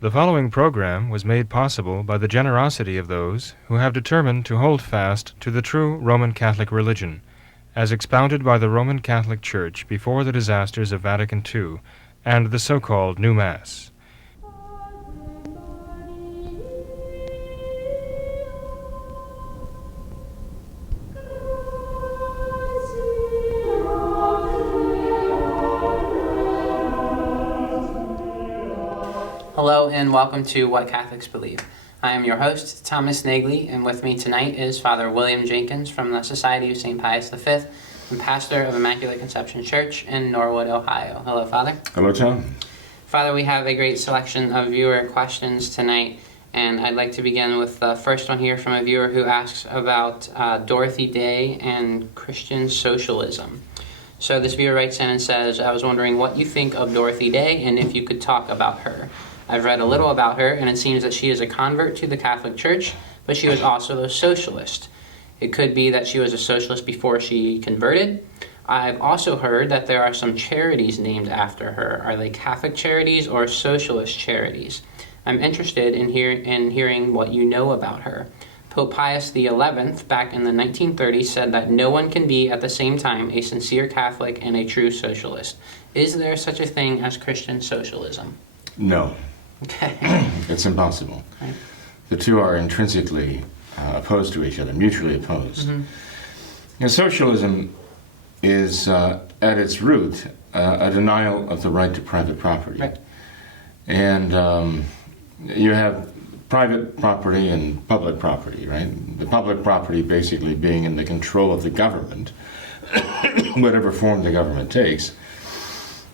The following program was made possible by the generosity of those who have determined to hold fast to the true Roman Catholic religion, as expounded by the Roman Catholic Church before the disasters of Vatican II and the so-called New Mass. Hello and welcome to What Catholics Believe. I am your host, Thomas Nagley, and with me tonight is Father William Jenkins from the Society of St. Pius V and pastor of Immaculate Conception Church in Norwood, Ohio. Hello, Father. Hello, Tom. Father, we have a great selection of viewer questions tonight, and I'd like to begin with the first one here from a viewer who asks about Dorothy Day and Christian socialism. So this viewer writes in and says, I was wondering what you think of Dorothy Day and if you could talk about her. I've read a little about her, and it seems that she is a convert to the Catholic Church, but she was also a socialist. It could be that she was a socialist before she converted. I've also heard that there are some charities named after her. Are they Catholic charities or socialist charities? I'm interested in hearing what you know about her. Pope Pius XI, back in the 1930s, said that no one can be at the same time a sincere Catholic and a true socialist. Is there such a thing as Christian socialism? No. Okay. It's impossible. Right. The two are intrinsically opposed to each other, mutually opposed. Mm-hmm. And socialism is, at its root, a denial of the right to private property. Right. And you have private property and public property, right? The public property basically being in the control of the government, whatever form the government takes.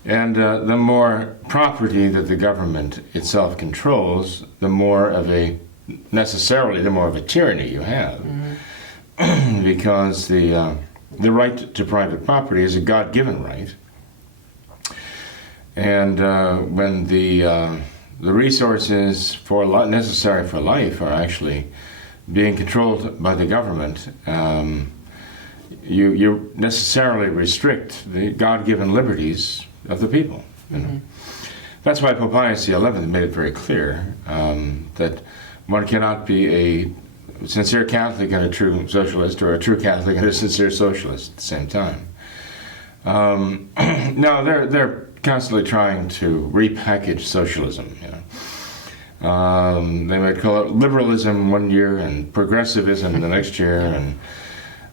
And the more property that the government itself controls, the more of a tyranny you have. Mm-hmm. Because the right to private property is a God-given right. And when the resources necessary for life are actually being controlled by the government, you necessarily restrict the God-given liberties of the people. You know? Mm-hmm. That's why Pope Pius XI made it very clear that one cannot be a sincere Catholic and a true socialist, or a true Catholic and a sincere socialist at the same time. No, they're constantly trying to repackage socialism. You know, they might call it liberalism one year and progressivism the next year, and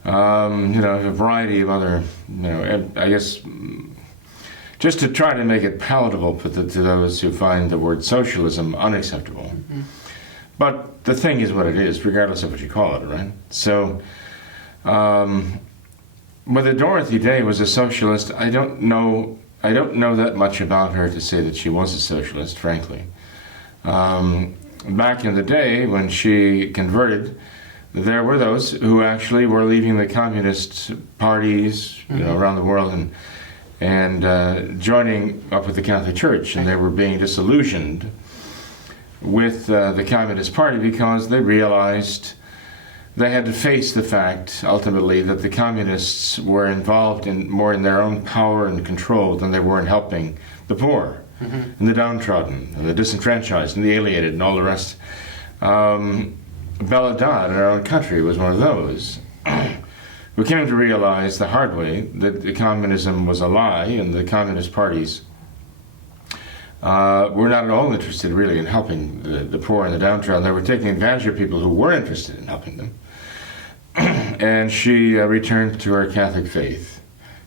a variety of other, I guess, just to try to make it palatable to those who find the word socialism unacceptable. Mm-hmm. But the thing is what it is, regardless of what you call it, right? So, whether Dorothy Day was a socialist, I don't know that much about her to say that she was a socialist, frankly. Back in the day when she converted, there were those who actually were leaving the communist parties, mm-hmm. Around the world and joining up with the Catholic Church, and they were being disillusioned with the Communist Party because they realized they had to face the fact, ultimately, that the Communists were involved more in their own power and control than they were in helping the poor, mm-hmm. and the downtrodden, and the disenfranchised, and the alienated, and all the rest. Bella Dodd in our own country was one of those. We came to realize the hard way that the communism was a lie, and the communist parties were not at all interested really in helping the poor and the downtrodden. They were taking advantage of people who were interested in helping them. And she returned to her Catholic faith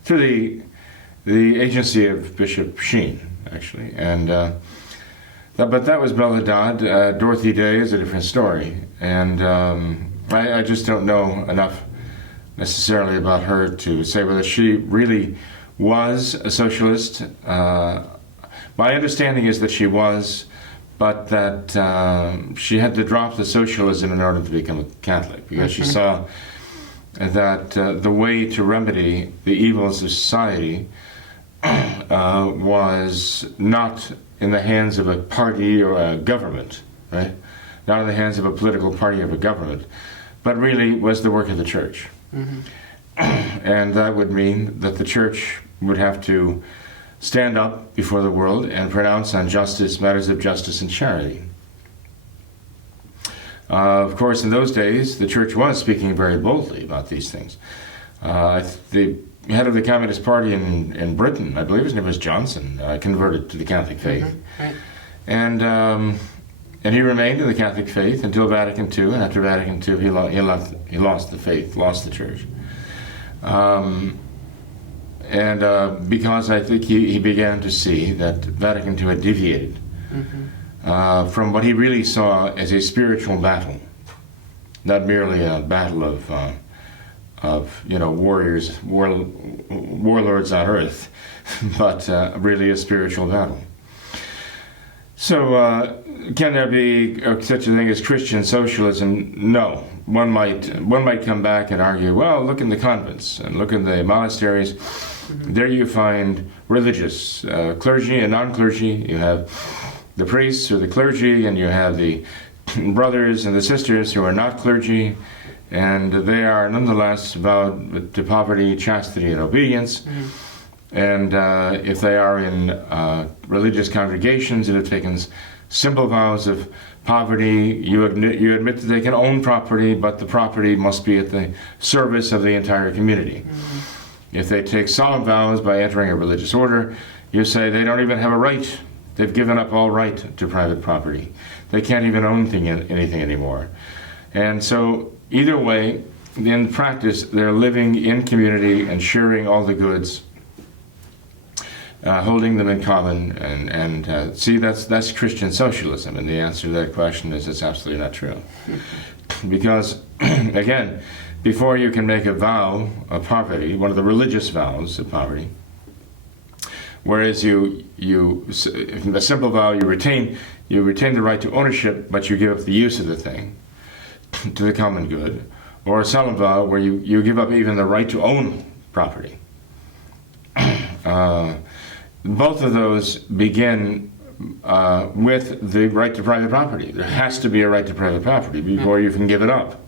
through the agency of Bishop Sheen, actually. And but that was Bella Dodd. Dorothy Day is a different story, and I just don't know enough necessarily about her to say whether she really was a socialist. My understanding is that she was, but that she had to drop the socialism in order to become a Catholic, because mm-hmm. she saw that the way to remedy the evils of society was not in the hands of a party or a government, right? Not in the hands of a political party or a government, but really was the work of the Church. Mm-hmm. And that would mean that the Church would have to stand up before the world and pronounce on justice, matters of justice and charity. Of course, in those days, the church was speaking very boldly about these things. The head of the Communist Party in Britain, I believe his name was Johnson, converted to the Catholic faith. Mm-hmm. Right. And he remained in the Catholic faith until Vatican II, and after Vatican II, he lost the faith, lost the church. Because I think he began to see that Vatican II had deviated from what he really saw as a spiritual battle, not merely a battle of warriors, warlords on earth, but really a spiritual battle. So, can there be such a thing as Christian socialism? No. One might come back and argue, well, look in the convents and look in the monasteries. There you find religious, clergy and non-clergy. You have the priests or the clergy, and you have the brothers and the sisters who are not clergy, and they are nonetheless vowed to poverty, chastity, and obedience. And if they are in religious congregations that have taken simple vows of poverty, you admit that they can own property, but the property must be at the service of the entire community. If they take solemn vows by entering a religious order, you say they don't even have a right. They've given up all right to private property. They can't even own anything anymore. And so either way, in practice, they're living in community and sharing all the goods, holding them in common, and see, that's Christian socialism. And the answer to that question is it's absolutely not true. Because, again, before you can make a vow of poverty, one of the religious vows of poverty, whereas a simple vow, you retain the right to ownership, but you give up the use of the thing to the common good, or a solemn vow where you give up even the right to own property. Both of those begin with the right to private property. There has to be a right to private property before you can give it up.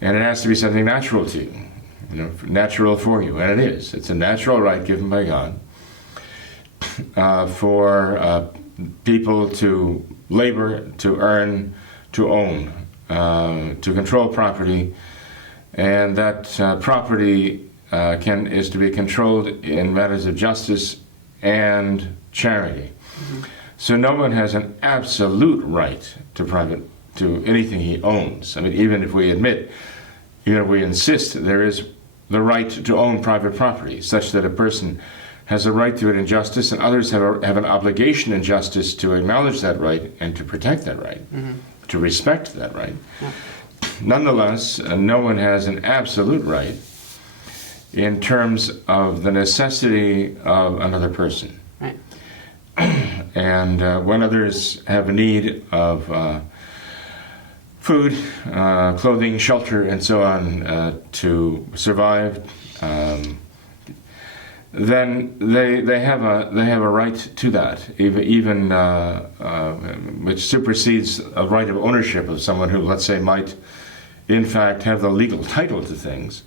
And it has to be something natural to you, natural for you, and it is. It's a natural right given by God for people to labor, to earn, to own, to control property, and that property is to be controlled in matters of justice and charity. So no one has an absolute right to anything he owns. I mean, even if we insist there is the right to own private property, such that a person has a right to it in justice, and others have an obligation in justice to acknowledge that right and to protect that right, to respect that right. Nonetheless, no one has an absolute right in terms of the necessity of another person. Right. And when others have a need of food, clothing, shelter, and so on to survive, then they have a right to that, even which supersedes a right of ownership of someone who, let's say, might in fact have the legal title to things.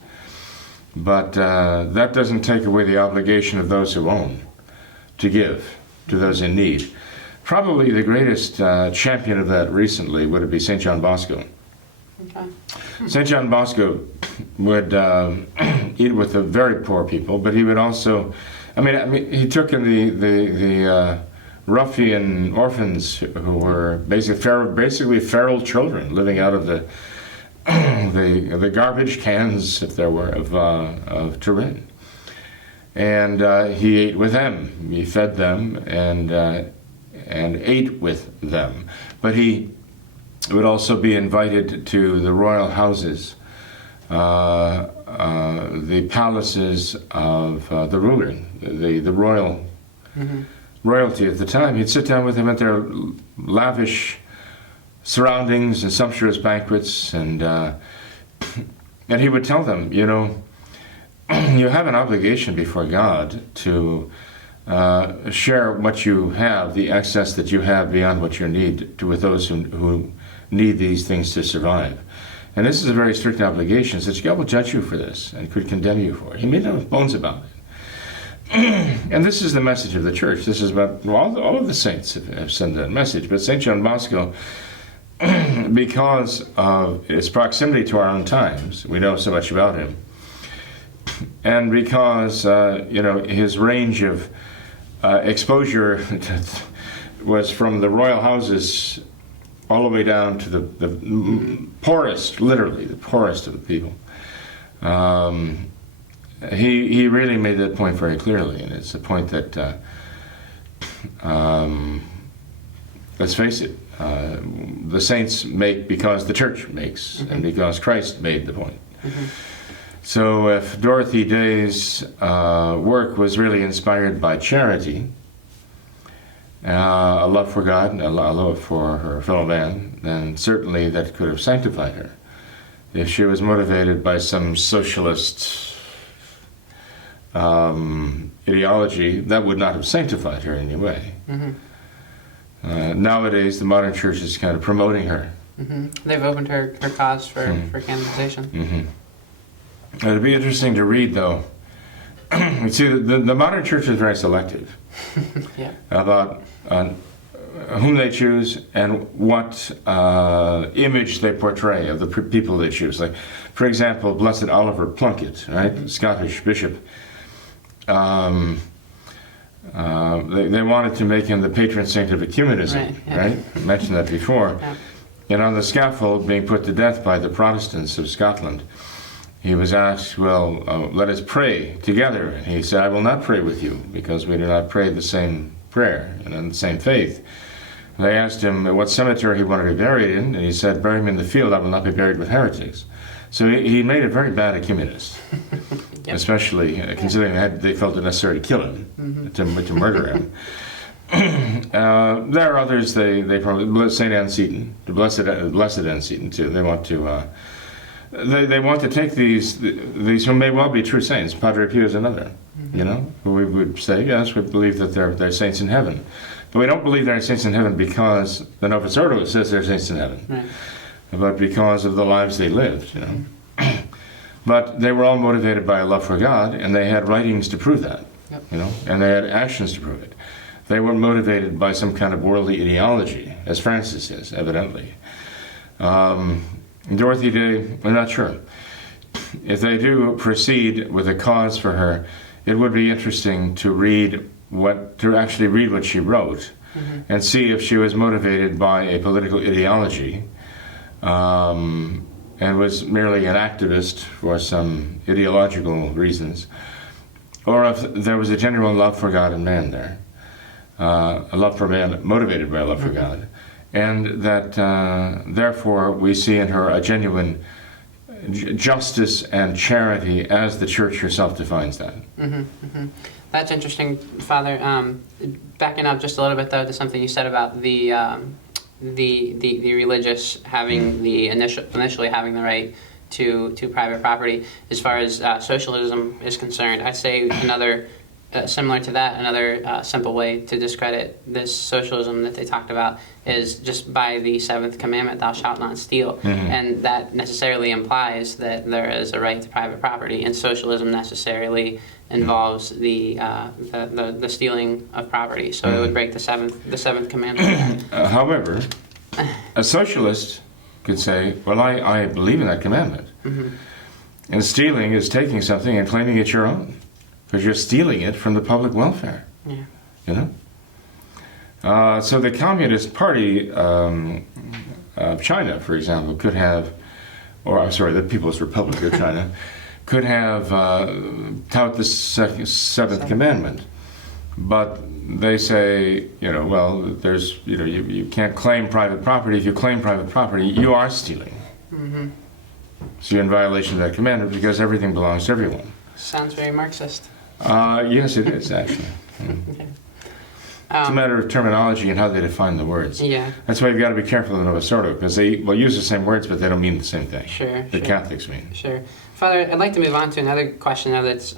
But that doesn't take away the obligation of those who own to give to those in need. Probably the greatest champion of that recently would be St. John Bosco. Okay. St. John Bosco would eat with the very poor people, but he would also, I mean he took in the ruffian orphans who were basically feral children living out of the garbage cans, if there were, of Turin. And he ate with them. He fed them and ate with them. But he would also be invited to the royal houses, the palaces of the ruler, the royal royalty at the time. He'd sit down with them at their lavish surroundings and sumptuous banquets, and he would tell them, you have an obligation before God to share what you have, the excess that you have beyond what you need, with those who need these things to survive. And this is a very strict obligation, such God will judge you for this and could condemn you for it. He made no bones about And this is the message of the church. This is what all of the saints have sent that message. But St. John Bosco, because of his proximity to our own times, we know so much about him, and because his range of exposure was from the royal houses all the way down to the poorest, literally the poorest of the people. He really made that point very clearly, and it's a point that, let's face it, the saints make because the church makes, and because Christ made the point. So if Dorothy Day's work was really inspired by charity, a love for God, a love for her fellow man, then certainly that could have sanctified her. If she was motivated by some socialist ideology, that would not have sanctified her in any way. Nowadays, the modern church is kind of promoting her. They've opened her cause for canonization. It'd be interesting to read, though. You see, the modern church is very selective about whom they choose and what image they portray of the people they choose. Like, for example, Blessed Oliver Plunkett, right, Scottish bishop. They wanted to make him the patron saint of ecumenism, right? I mentioned that before. And on the scaffold, being put to death by the Protestants of Scotland, he was asked, well, let us pray together. And he said, I will not pray with you, because we do not pray the same prayer and in the same faith. And they asked him what cemetery he wanted to be buried in, and he said, bury me in the field, I will not be buried with heretics. So he made a very bad ecumenist, especially considering that they felt it necessary to kill him, to murder him. There are others, they probably, St. Anne Seton, the blessed Anne Seton too, they want to take these who may well be true saints. Padre Pio is another, who we would say, yes, we believe that they're saints in heaven. But we don't believe they're saints in heaven because the Novus Ordo says they're saints in heaven. Right. But because of the lives they lived, But they were all motivated by a love for God, and they had writings to prove that, and they had actions to prove it. They weren't motivated by some kind of worldly ideology, as Francis is, evidently. Dorothy Day, we're not sure. If they do proceed with a cause for her, it would be interesting to actually read what she wrote, and see if she was motivated by a political ideology, and was merely an activist for some ideological reasons, or if there was a genuine love for God and man there, a love for man motivated by a love for God, and that therefore we see in her a genuine justice and charity as the Church herself defines that. That's interesting, Father. Backing up just a little bit though to something you said about the religious having initially having the right to private property. As far as socialism is concerned, I'd say another similar to that, another simple way to discredit this socialism that they talked about is just by the seventh commandment, thou shalt not steal. And that necessarily implies that there is a right to private property, and socialism necessarily involves the stealing of property. So it would break the seventh commandment. However, a socialist could say, well, I believe in that commandment. And stealing is taking something and claiming it's your own, because you're stealing it from the public welfare. So the Communist Party of China, for example, could have, the People's Republic of China, could have tout the seventh commandment. But they say, there's, you can't claim private property. If you claim private property, you are stealing. So you're in violation of that commandment because everything belongs to everyone. Sounds very Marxist. Yes, it is, actually. Okay. It's a matter of terminology and how they define the words. That's why you've got to be careful in Novus Ordo, because they will use the same words, but they don't mean the same thing. The Catholics mean. Father, I'd like to move on to another question now that's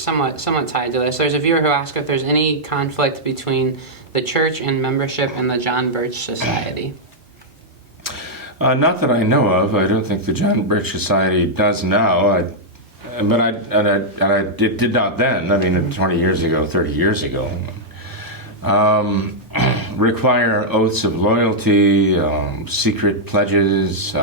somewhat tied to this. There's a viewer who asked if there's any conflict between the church and membership in the John Birch Society. Not that I know of. I don't think the John Birch Society does now. I did not then. I mean, 20 years ago, 30 years ago, require oaths of loyalty, secret pledges.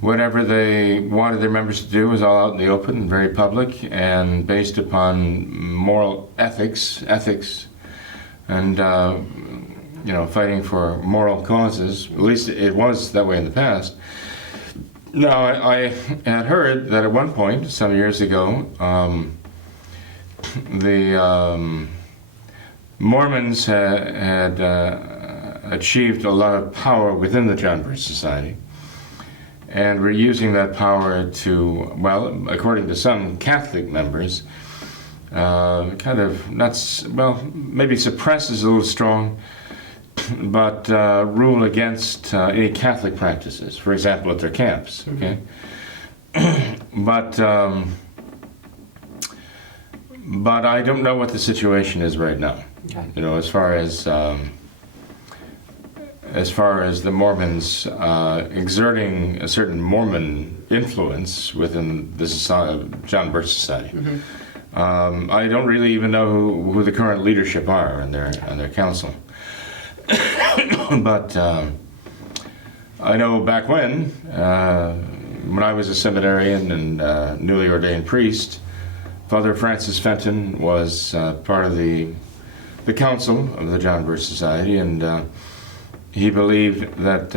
Whatever they wanted their members to do was all out in the open and very public and based upon moral ethics, and fighting for moral causes. At least it was that way in the past. Now, I had heard that at one point, some years ago, the Mormons had achieved a lot of power within the John Birch Society, and were using that power to, well, according to some Catholic members, kind of, maybe suppress is a little strong, but rule against any Catholic practices, for example, at their camps, okay? But I don't know what the situation is right now. Okay. As far as the Mormons exerting a certain Mormon influence within the John Birch Society. I don't really even know who the current leadership are in their council. But I know back when I was a seminarian and newly ordained priest, Father Francis Fenton was part of the council of the John Birch Society, and he believed that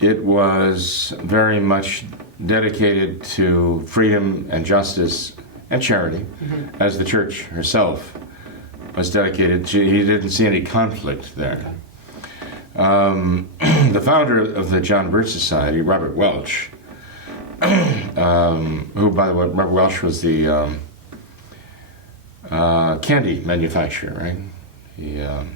it was very much dedicated to freedom and justice and charity, as the church herself was dedicated. He didn't see any conflict there. The founder of the John Birch Society, Robert Welch, who, by the way, Robert Welch was the candy manufacturer, right? He was a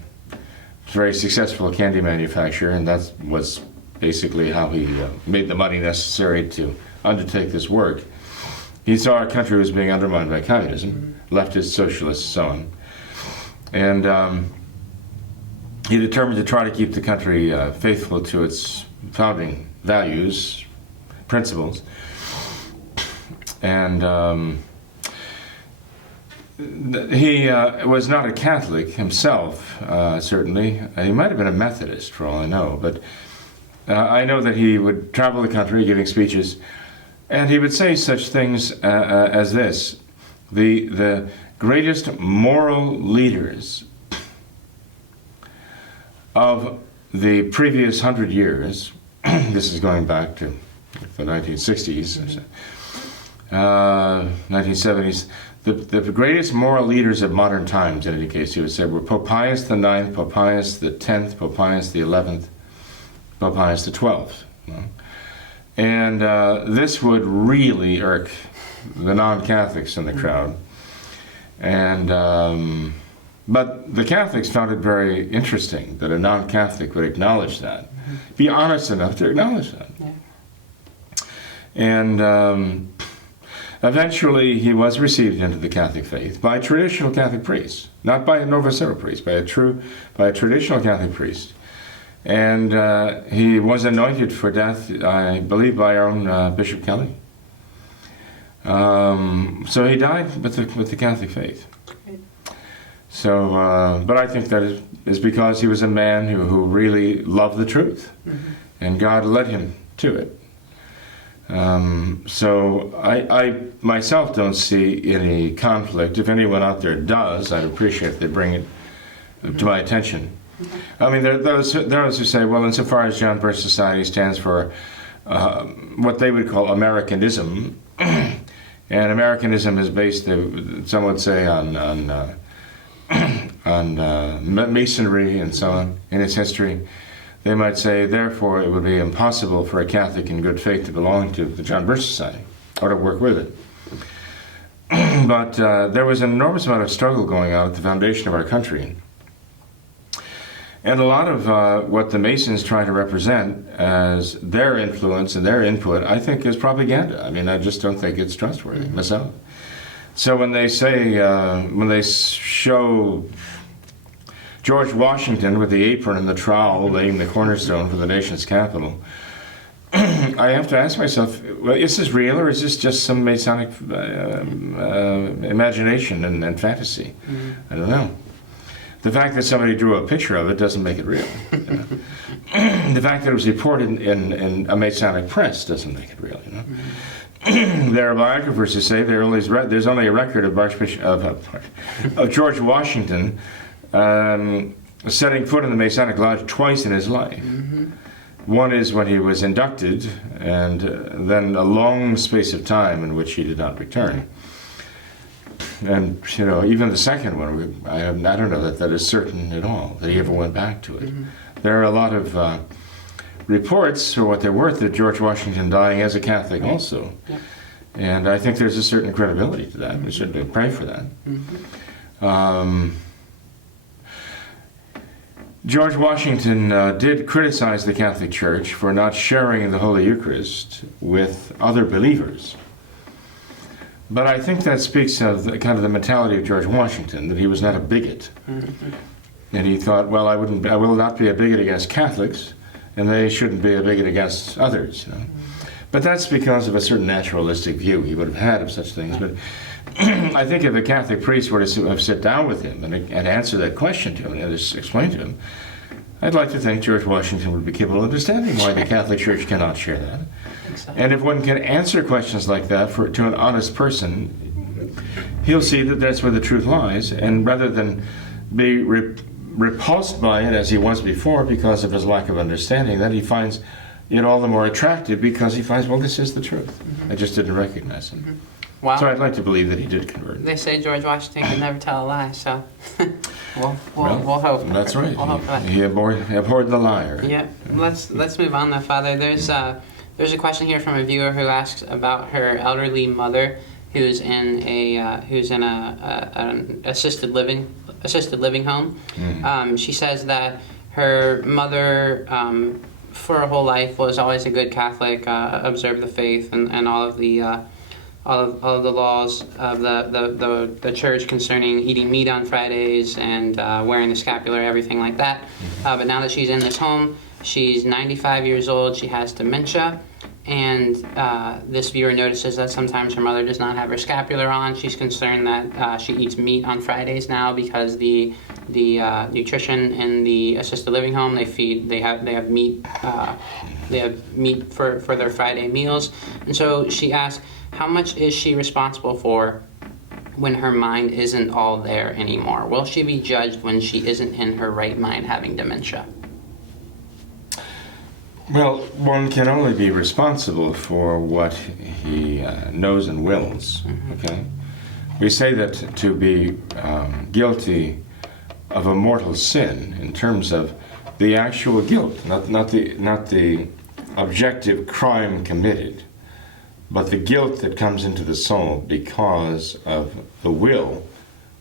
very successful candy manufacturer, and that was basically how he made the money necessary to undertake this work. He saw our country was being undermined by communism, leftist, socialists, so on. And he determined to try to keep the country faithful to its founding values, principles. And he was not a Catholic himself, certainly. He might have been a Methodist, for all I know. But I know that he would travel the country giving speeches, and he would say such things as this: the greatest moral leaders of the previous 100 years, this is going back to the 1960s, 1970s, the greatest moral leaders of modern times, in any case, he would say, were Pope Pius the IX, Pope Pius the X, Pope Pius the XI, Pope Pius the XII. And this would really irk the non-Catholics in the crowd. And but the Catholics found it very interesting that a non-Catholic would acknowledge that, be honest enough to acknowledge that. Yeah. And eventually he was received into the Catholic faith by a traditional Catholic priest, not by a novicial priest, by a traditional Catholic priest. And he was anointed for death, I believe, by our own Bishop Kelly. So he died with the Catholic faith. So, but I think that is because he was a man who really loved the truth, and God led him to it. So I myself don't see any conflict. If anyone out there does, I'd appreciate if they bring it to my attention. I mean, there are those who say, well, insofar as John Birch Society stands for what they would call Americanism, and Americanism is based, some would say, on Masonry and so on in its history. They might say, therefore, it would be impossible for a Catholic in good faith to belong to the John Birch Society or to work with it. But there was an enormous amount of struggle going on at the foundation of our country. And a lot of what the Masons try to represent as their influence and their input, I think, is propaganda. I mean, I just don't think it's trustworthy myself. So when they say, when they show George Washington with the apron and the trowel laying the cornerstone for the nation's capital, I have to ask myself, well, is this real or is this just some Masonic imagination and fantasy? I don't know. The fact that somebody drew a picture of it doesn't make it real. You know? The fact that it was reported in a Masonic press doesn't make it real. You know? There are biographers who say there's only a record of George Washington setting foot in the Masonic Lodge twice in his life. One is when he was inducted, and then a long space of time in which he did not return. And you know, even the second one, I don't know that is certain at all that he ever went back to it. There are a lot of reports, for what they're worth, that George Washington dying as a Catholic also. And I think there's a certain credibility to that. We should pray for that. George Washington did criticize the Catholic Church for not sharing in the Holy Eucharist with other believers. But I think that speaks of kind of the mentality of George Washington, that he was not a bigot. And he thought, well, I will not be a bigot against Catholics, and they shouldn't be a bigot against others. You know? But that's because of a certain naturalistic view he would have had of such things. But I think if a Catholic priest were to sit down with him and answer that question to him and explain to him, I'd like to think George Washington would be capable of understanding why the Catholic Church cannot share that. And if one can answer questions like that to an honest person, he'll see that that's where the truth lies, and rather than be repulsed by it as he was before because of his lack of understanding, then he finds it all the more attractive because he finds, well, this is the truth. I just didn't recognize him. Wow. So I'd like to believe that he did convert. They say George Washington could never tell a lie, so we'll hope. That's right. We'll hope for that. He abhorred the liar. Yeah. Let's move on, though, Father. There's a question here from a viewer who asks about her elderly mother, who's in an assisted living home. She says that her mother, for her whole life, was always a good Catholic, observed the faith and all of the laws of the church concerning eating meat on Fridays and wearing the scapular, everything like that. But now that she's in this home, she's 95 years old. She has dementia. And this viewer notices that sometimes her mother does not have her scapular on. She's concerned that she eats meat on Fridays now because the nutrition in the assisted living home, they have meat for their Friday meals. And so she asks, how much is she responsible for when her mind isn't all there anymore? Will she be judged when she isn't in her right mind having dementia? Well, one can only be responsible for what he knows and wills. Okay, we say that to be guilty of a mortal sin in terms of the actual guilt, not the objective crime committed, but the guilt that comes into the soul because of the will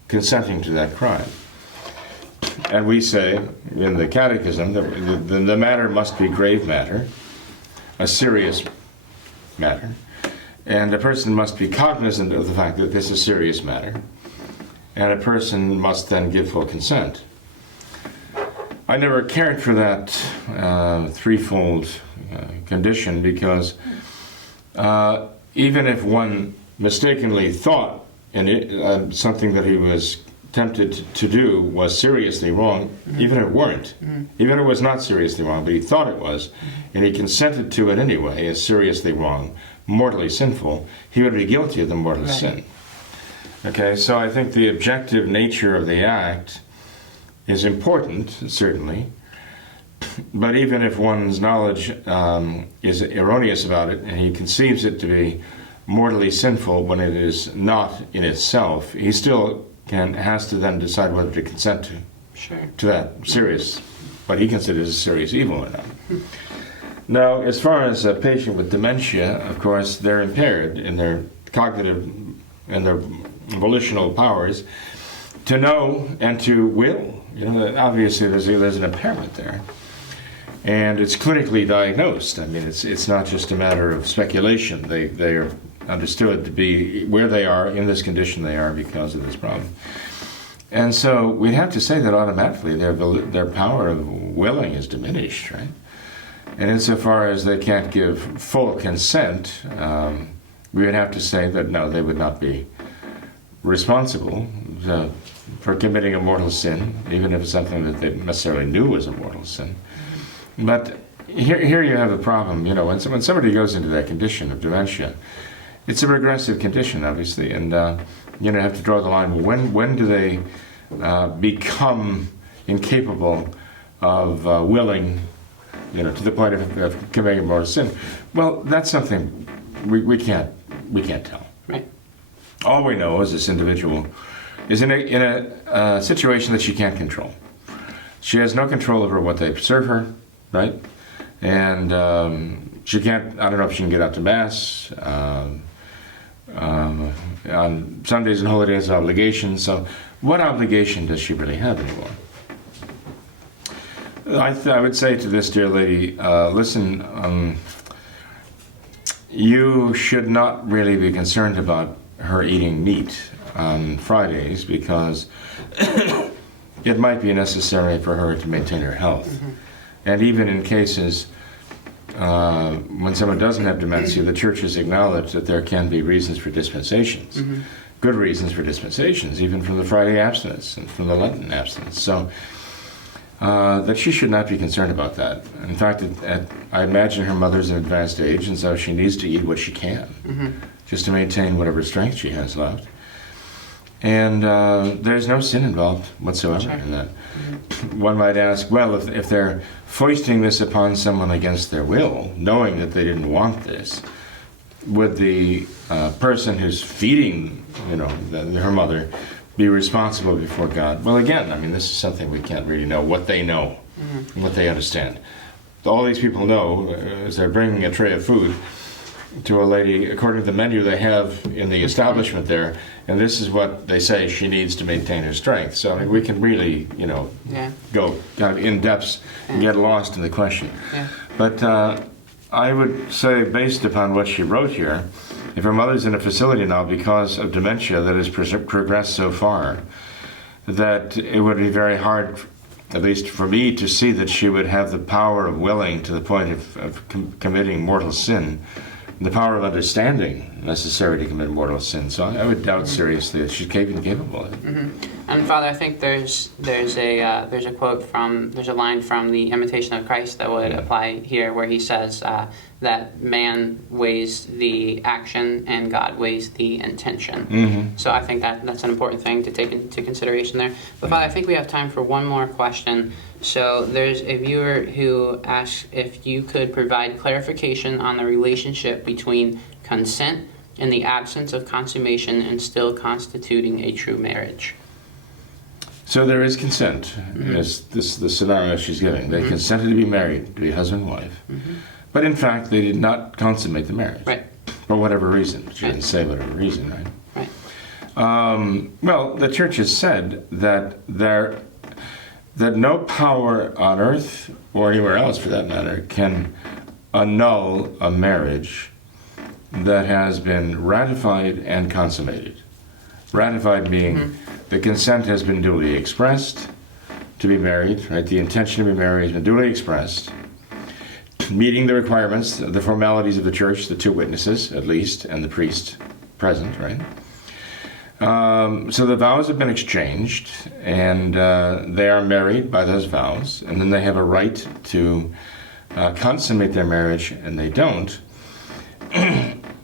consenting to that crime. And we say in the Catechism that the matter must be grave matter, a serious matter, and a person must be cognizant of the fact that this is a serious matter, and a person must then give full consent. I never cared for that threefold condition because even if one mistakenly thought something that he was tempted to do was seriously wrong, even if it weren't, even if it was not seriously wrong, but he thought it was, and he consented to it anyway as seriously wrong, mortally sinful, he would be guilty of the mortal sin. Okay, so I think the objective nature of the act is important, certainly, but even if one's knowledge is erroneous about it, and he conceives it to be mortally sinful when it is not in itself, he still has to then decide whether to consent to that serious, what he considers a serious evil or not. Now, as far as a patient with dementia, of course, they're impaired in their cognitive and their volitional powers to know and to will. You know, obviously there's an impairment there. And it's clinically diagnosed. I mean, it's not just a matter of speculation. They are understood to be where they are in this condition they are because of this problem. And so we have to say that automatically their power of willing is diminished, right? And insofar as they can't give full consent, we would have to say that no, they would not be responsible for committing a mortal sin, even if it's something that they necessarily knew was a mortal sin. But here you have a problem. You know, when somebody goes into that condition of dementia, it's a regressive condition, obviously, and you have to draw the line. When do they become incapable of willing, to the point of committing a mortal sin? Well, that's something we can't tell. Right. All we know is this individual is in a situation that she can't control. She has no control over what they serve her, right? And she can't. I don't know if she can get out to mass. On Sundays and holidays, obligations. So, what obligation does she really have anymore? I would say to this dear lady, listen, you should not really be concerned about her eating meat on Fridays, because it might be necessary for her to maintain her health. Mm-hmm. And even in cases when someone doesn't have dementia, the church has acknowledged that there can be reasons for dispensations, mm-hmm. good reasons for dispensations, even from the Friday abstinence and from the Lenten abstinence. So that she should not be concerned about that. In fact, I imagine her mother's an advanced age, and so she needs to eat what she can, mm-hmm. just to maintain whatever strength she has left. And there's no sin involved whatsoever in that. Mm-hmm. One might ask, well, if they're foisting this upon someone against their will, knowing that they didn't want this, would the person who's feeding, her mother, be responsible before God? Well, again, this is something we can't really know, what they know, mm-hmm. and what they understand. All these people know is they're bringing a tray of food to a lady according to the menu they have in the establishment there, and this is what they say she needs to maintain her strength. So we can really, go kind of in depth and get lost in the question. Yeah. But I would say, based upon what she wrote here, if her mother's in a facility now because of dementia that has progressed so far, that it would be very hard, at least for me, to see that she would have the power of willing to the point of committing mortal sin, the power of understanding necessary to commit mortal sin. So I would doubt seriously that she's capable of it. Mm-hmm. And Father, I think there's a quote there's a line from the Imitation of Christ that would apply here, where he says that man weighs the action and God weighs the intention. Mm-hmm. So I think that's an important thing to take into consideration there. But Father, I think we have time for one more question. So there's a viewer who asks if you could provide clarification on the relationship between consent and the absence of consummation and still constituting a true marriage. So there is consent, mm-hmm. as the scenario she's giving. They mm-hmm. consented to be married, to be husband and wife. Mm-hmm. But in fact, they did not consummate the marriage. Right. For whatever reason. She didn't say whatever reason, right? Right. Well, the church has said that no power on earth, or anywhere else for that matter, can annul a marriage that has been ratified and consummated. Ratified being mm-hmm. the consent has been duly expressed to be married, right? The intention to be married has been duly expressed, meeting the requirements, the formalities of the church, the two witnesses at least, and the priest present, right? So the vows have been exchanged, and they are married by those vows, and then they have a right to consummate their marriage, and they don't.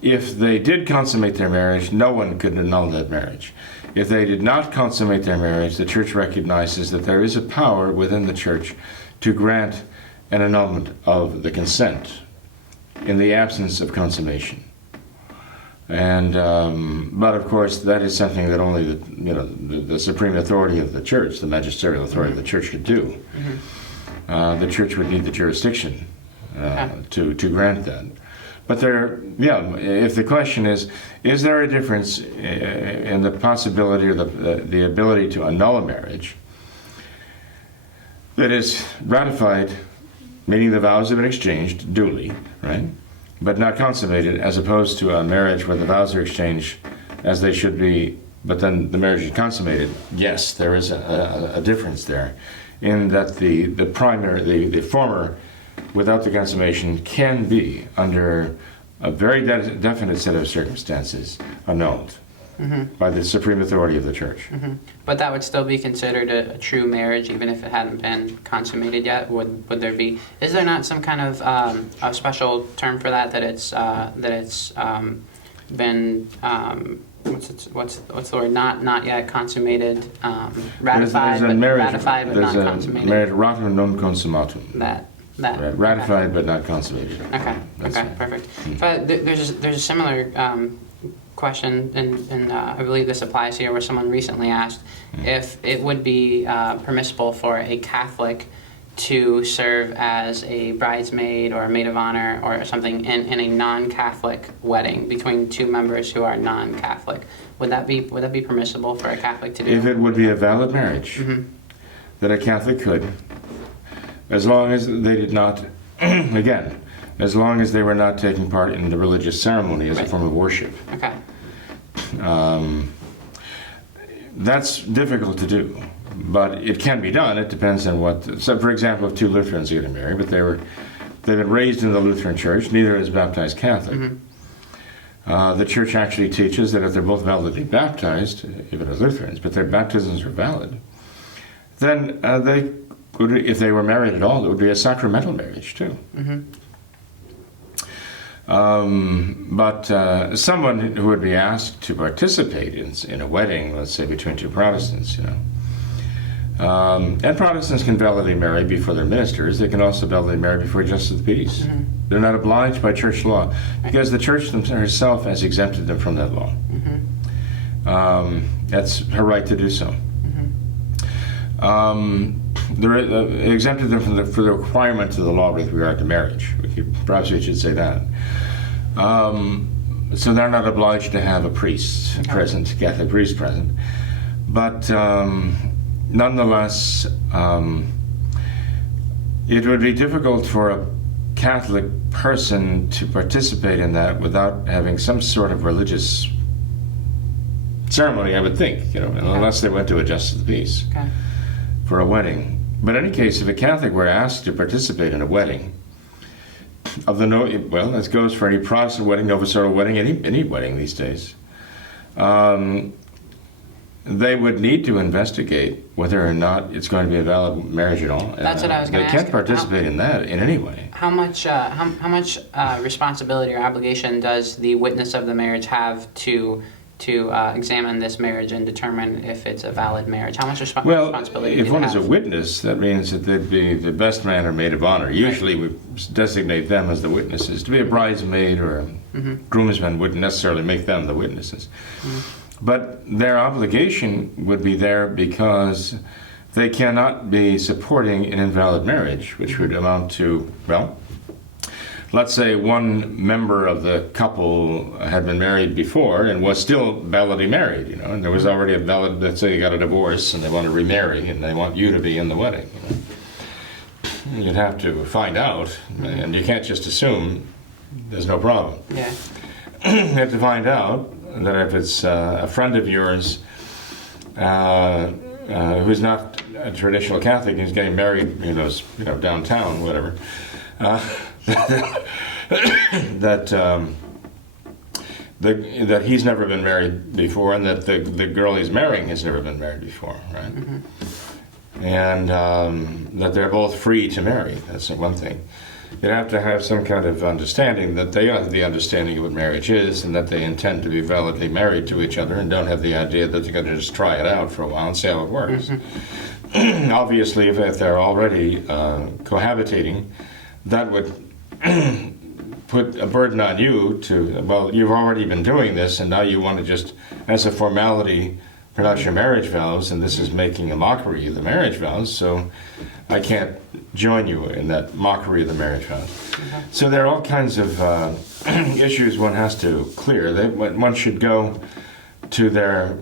If they did consummate their marriage, no one could annul that marriage. If they did not consummate their marriage, the church recognizes that there is a power within the church to grant an annulment of the consent in the absence of consummation. And but of course, that is something that only the supreme authority of the church, the magisterial authority of the church, could do. Mm-hmm. The church would need the jurisdiction to grant that. But if the question is there a difference in the possibility or the ability to annul a marriage that is ratified, meaning the vows have been exchanged duly, right? But not consummated, as opposed to a marriage where the vows are exchanged as they should be, but then the marriage is consummated. Yes, there is a difference there, in that the former without the consummation can be, under a very definite set of circumstances, annulled by the supreme authority of the church. But that would still be considered a true marriage, even if it hadn't been consummated yet. Would there be? Is there not some kind of a special term for that? That it's been what's the word? Not yet consummated. Ratified, there's a marriage, ratified but not consummated. Marriage ratum non consummatum. That. Right, ratified but not consummated. Okay. That's Okay. it. Perfect. But there's a similar question, and I believe this applies here, where someone recently asked if it would be permissible for a Catholic to serve as a bridesmaid or a maid of honor or something in a non-Catholic wedding between two members who are non-Catholic. Would that be permissible for a Catholic to do? If it would be a valid marriage, that a Catholic could, as long as they did not, again, as long as they were not taking part in the religious ceremony as a form of worship. Okay. That's difficult to do, but it can be done. It depends on what. So, for example, if two Lutherans get married, but they've been raised in the Lutheran Church, neither is baptized Catholic. The Church actually teaches that if they're both validly baptized, even as Lutherans, but their baptisms are valid, then they would, if they were married at all, it would be a sacramental marriage too. But someone who would be asked to participate in a wedding, let's say between two Protestants, and Protestants can validly marry before their ministers. They can also validly marry before justice of the peace. They're not obliged by church law because the church herself has exempted them from that law. That's her right to do so. Exempted them from the requirements of the law with regard to marriage. Perhaps we should say that. So they're not obliged to have a priest present, Catholic priest present. But nonetheless, it would be difficult for a Catholic person to participate in that without having some sort of religious ceremony, I would think, unless they went to a justice of the peace for a wedding. But in any case, if a Catholic were asked to participate in a wedding, this goes for any Protestant wedding, novicial wedding, any wedding these days, they would need to investigate whether or not it's going to be a valid marriage at all. That's what I was going to ask. They can't participate in that in any way. How much responsibility or obligation does the witness of the marriage have to examine this marriage and determine if it's a valid marriage? How much responsibility? If one is a witness, that means that they'd be the best man or maid of honor. Usually we designate them as the witnesses. To be a bridesmaid or a groomsman wouldn't necessarily make them the witnesses. But their obligation would be there because they cannot be supporting an invalid marriage, which would amount to, let's say one member of the couple had been married before and was still validly married, and there was already a valid, let's say you got a divorce and they want to remarry and they want you to be in the wedding. You'd have to find out, and you can't just assume there's no problem. Yeah. You have to find out that if it's a friend of yours who's not a traditional Catholic, who's getting married, downtown, whatever, that he's never been married before, and that the girl he's marrying has never been married before, right? And that they're both free to marry. That's one thing. You have to have some kind of understanding that they have the understanding of what marriage is, and that they intend to be validly married to each other, and don't have the idea that they're going to just try it out for a while and see how it works. Obviously, if they're already cohabitating, that would put a burden on you you've already been doing this, and now you want to just, as a formality, pronounce your marriage vows, and this is making a mockery of the marriage vows, so I can't join you in that mockery of the marriage vows. So there are all kinds of issues one has to clear. One should go to their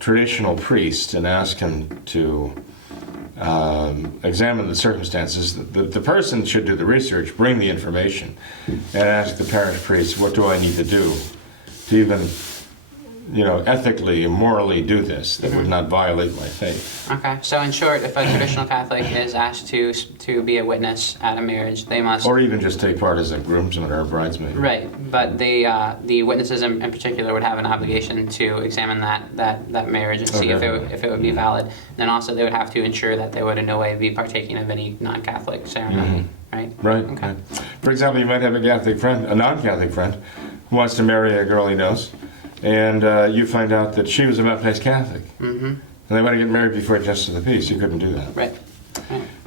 traditional priest and ask him to examine the circumstances. The person should do the research, bring the information, and ask the parish priest, what do I need to do to even ethically and morally do this that would not violate my faith. Okay. So in short, if a traditional Catholic is asked to be a witness at a marriage, they must. Or even just take part as a groomsman or a bridesmaid. Right, but the witnesses in particular would have an obligation to examine that marriage and see if it would be valid. And then also they would have to ensure that they would in no way be partaking of any non-Catholic ceremony. Right. Right. Okay. Right. For example, you might have a Catholic friend, a non-Catholic friend, who wants to marry a girl he knows, and you find out that she was a baptized Catholic, and they want to get married before justice of the peace. You couldn't do that. Right.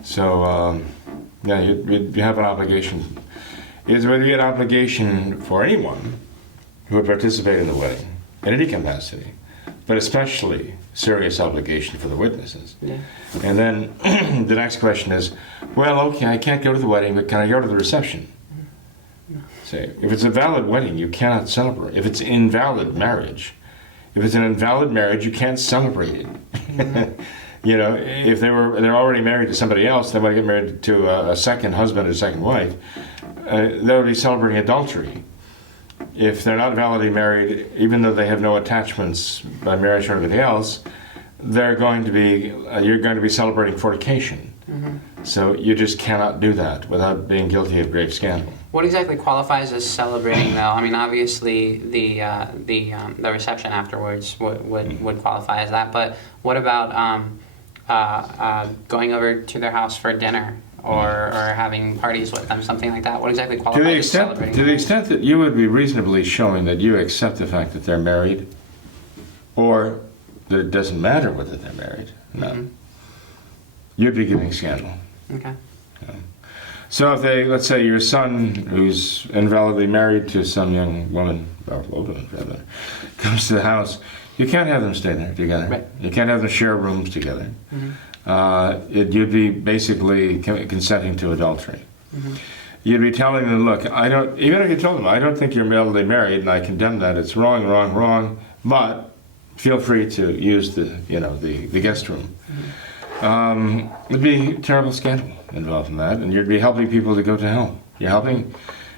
So, you have an obligation. It would be an obligation for anyone who would participate in the wedding, in any capacity, but especially serious obligation for the witnesses. Yeah. And then the next question is, well, okay, I can't go to the wedding, but can I go to the reception? Say, if it's a valid wedding, you cannot celebrate. If it's invalid marriage, if it's an invalid marriage, you can't celebrate it. If they're already married to somebody else, they want to get married to a second husband or second wife, they would be celebrating adultery. If they're not validly married, even though they have no attachments by marriage or anything else, you're going to be celebrating fornication. So you just cannot do that without being guilty of grave scandal. What exactly qualifies as celebrating, though? I mean, obviously the reception afterwards would qualify as that. But what about going over to their house for dinner or having parties with them, something like that? What exactly qualifies as celebrating? To the extent that you would be reasonably showing that you accept the fact that they're married, or that it doesn't matter whether they're married, no, you'd be giving scandal. Okay. So if let's say your son, who's invalidly married to some young woman, or woman rather, comes to the house, you can't have them stay there together. Right. You can't have them share rooms together. You'd be basically consenting to adultery. You'd be telling them, look, even if you told them, I don't think you're validly married, and I condemn that, it's wrong, but feel free to use the guest room. It'd be terrible scandal involved in that, and you'd be helping people to go to hell. You're helping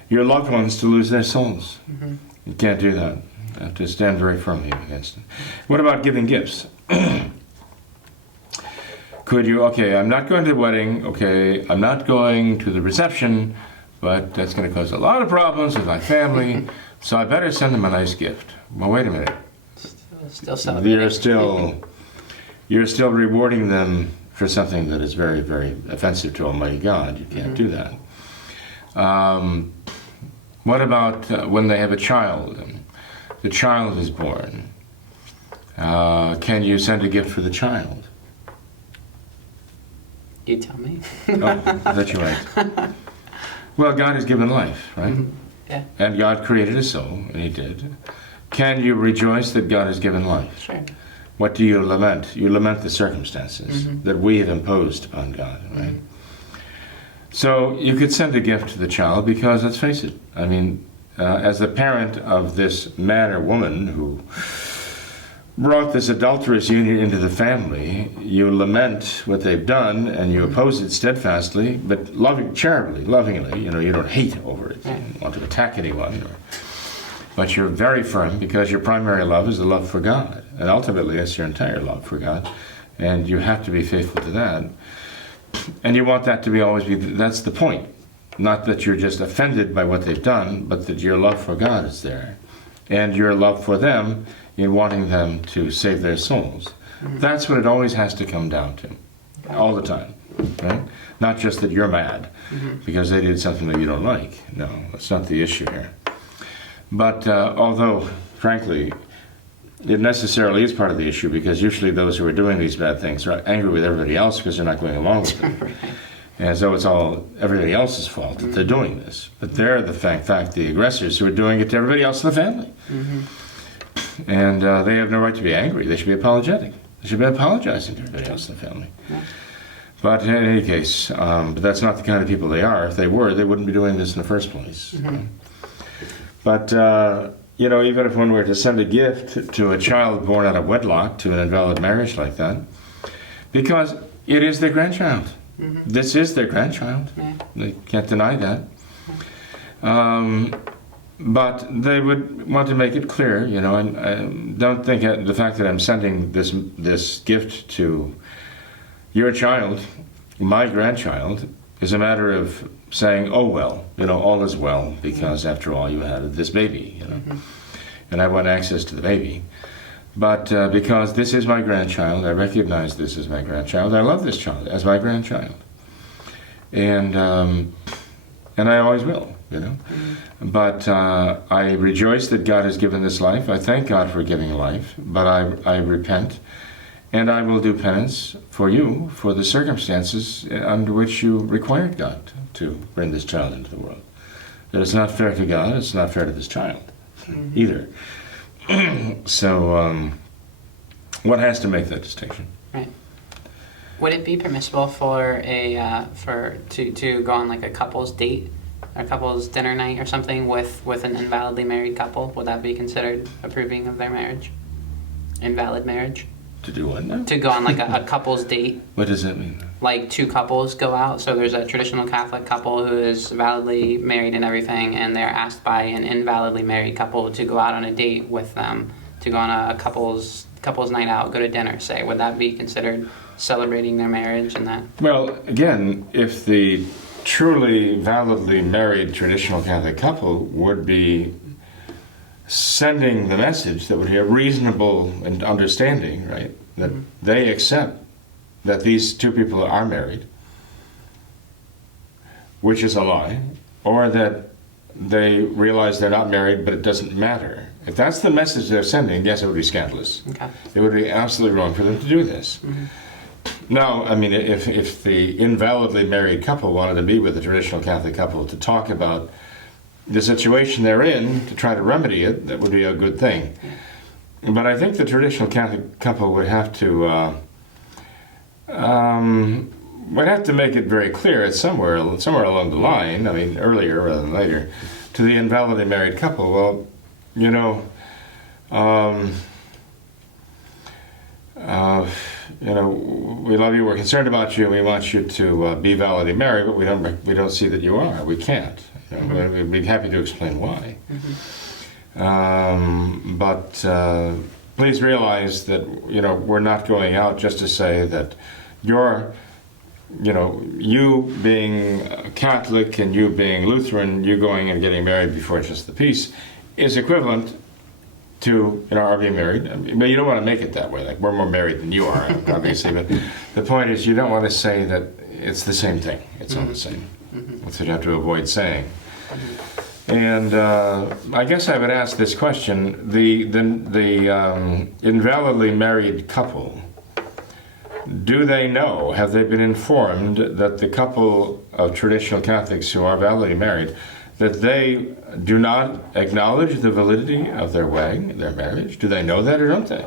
your loved ones to lose their souls. You can't do that. You have to stand very firmly against it. What about giving gifts? Could you, I'm not going to the wedding, I'm not going to the reception, but that's going to cause a lot of problems with my family, so I better send them a nice gift. Well, wait a minute. Still celebrating. You're still rewarding them for something that is very, very offensive to Almighty God. You can't do that. What about when they have a child and the child is born? Can you send a gift for the child? You tell me. That's right. Well, God has given life, right? Yeah. And God created a soul, and He did. Can you rejoice that God has given life? Sure. What do you lament? You lament the circumstances that we have imposed upon God, right? So you could send a gift to the child because, let's face it, I mean, as the parent of this man or woman who brought this adulterous union into the family, you lament what they've done and you oppose it steadfastly, but charitably, lovingly. You don't hate over it. You don't want to attack anyone. But you're very firm because your primary love is the love for God. And ultimately, that's your entire love for God. And you have to be faithful to that. And you want that to always be, that's the point. Not that you're just offended by what they've done, but that your love for God is there. And your love for them in wanting them to save their souls. That's what it always has to come down to. All the time. Right? Not just that you're mad because they did something that you don't like. No, that's not the issue here. But although, frankly, it necessarily is part of the issue because usually those who are doing these bad things are angry with everybody else because they're not going along with it. And so it's all everybody else's fault that they're doing this. But they're the fact the aggressors who are doing it to everybody else in the family. And they have no right to be angry. They should be apologetic. They should be apologizing to everybody else in the family. But in any case, but that's not the kind of people they are. If they were, they wouldn't be doing this in the first place. But, even if one were to send a gift to a child born out of wedlock to an invalid marriage like that, because it is their grandchild. This is their grandchild. They can't deny that. but they would want to make it clear, you know, and don't think the fact that I'm sending this gift to your child, my grandchild, is a matter of saying, oh well, you know, all is well, because after all you had this baby, you know, and I want access to the baby. But because this is my grandchild, I recognize this as my grandchild, I love this child as my grandchild. And I always will, you know. But I rejoice that God has given this life. I thank God for giving life, but I repent, and I will do penance for you for the circumstances under which you required God to bring this child into the world. That it's not fair to God, it's not fair to this child either. So one has to make that distinction. Right. Would it be permissible for to go on like a couple's date, a couple's dinner night or something with an invalidly married couple? Would that be considered approving of their marriage? Invalid marriage? To do what now? To go on like a couple's date. What does that mean? Like two couples go out. So there's a traditional Catholic couple who is validly married and everything, and they're asked by an invalidly married couple to go out on a date with them, to go on a couple's night out, go to dinner, say. Would that be considered celebrating their marriage and that? Well, again, if the truly validly married traditional Catholic couple would be sending the message that would be a reasonable and understanding, right, that they accept that these two people are married, which is a lie, or that they realize they're not married, but it doesn't matter. If that's the message they're sending, yes, it would be scandalous. Okay. It would be absolutely wrong for them to do this. Now, I mean, if the invalidly married couple wanted to be with the traditional Catholic couple to talk about the situation they're in, to try to remedy it, that would be a good thing. But I think the traditional Catholic couple would have to make it very clear at somewhere along the line, I mean, earlier rather than later, to the invalidly married couple, well, you know, we love you, we're concerned about you, we want you to be validly married, but we don't see that you are. We can't. You know, we'd be happy to explain why. But please realize that, you know, we're not going out just to say that you being Catholic and you being Lutheran, you going and getting married before just the peace, is equivalent to, our being married. I mean, but you don't want to make it that way, like we're more married than you are, obviously, but the point is you don't want to say that it's the same thing. It's all the same. That's what you have to avoid saying. And I guess I would ask this question: the invalidly married couple, do they know? Have they been informed that the couple of traditional Catholics who are validly married, that they do not acknowledge the validity of their wedding, their marriage? Do they know that or don't they?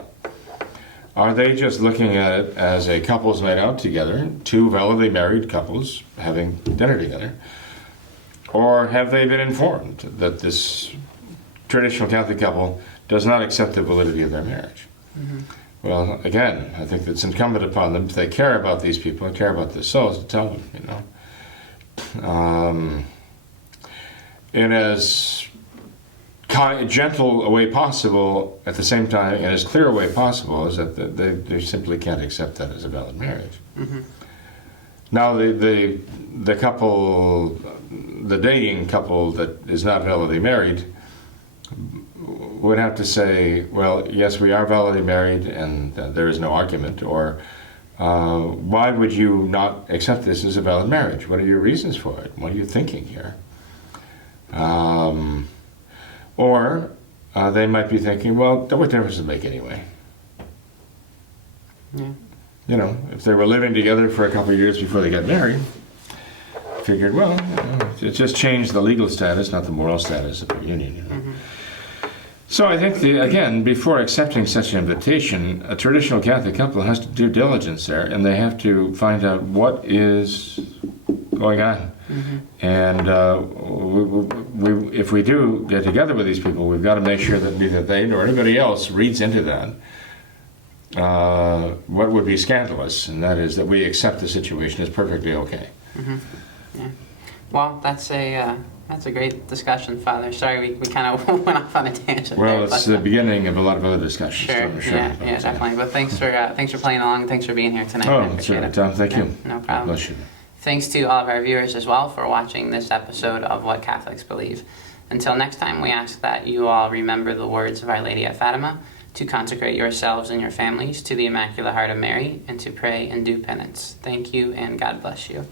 Are they just looking at it as a couple's night out together, two validly married couples having dinner together? Or have they been informed that this traditional Catholic couple does not accept the validity of their marriage? Well, again, I think it's incumbent upon them, if they care about these people and care about their souls, to tell them, in as gentle a way possible, at the same time, in as clear a way possible, is that they simply can't accept that as a valid marriage. Now, the couple, the dating couple that is not validly married, would have to say, well, yes, we are validly married, and there is no argument, or why would you not accept this as a valid marriage? What are your reasons for it? What are you thinking here? Or they might be thinking, well, what difference does it make anyway? If they were living together for a couple of years before they got married, figured, well, it just changed the legal status, not the moral status of the union. So I think, again, before accepting such an invitation, a traditional Catholic couple has to do diligence there, and they have to find out what is going on. And if we do get together with these people, we've got to make sure that neither they nor anybody else reads into that what would be scandalous, and that is that we accept the situation as perfectly okay. Yeah. Well, that's a That's a great discussion, Father. Sorry, we kind of went off on a tangent. Well, there, it's but, the beginning of a lot of other discussions. Sure, I'm sure. yeah, definitely. But thanks for playing along. Thanks for being here tonight. I Oh, appreciate sure, it. Tom. Thank you. No problem. Bless you. Thanks to all of our viewers as well for watching this episode of What Catholics Believe. Until next time, we ask that you all remember the words of Our Lady at Fatima, to consecrate yourselves and your families to the Immaculate Heart of Mary, and to pray and do penance. Thank you, and God bless you.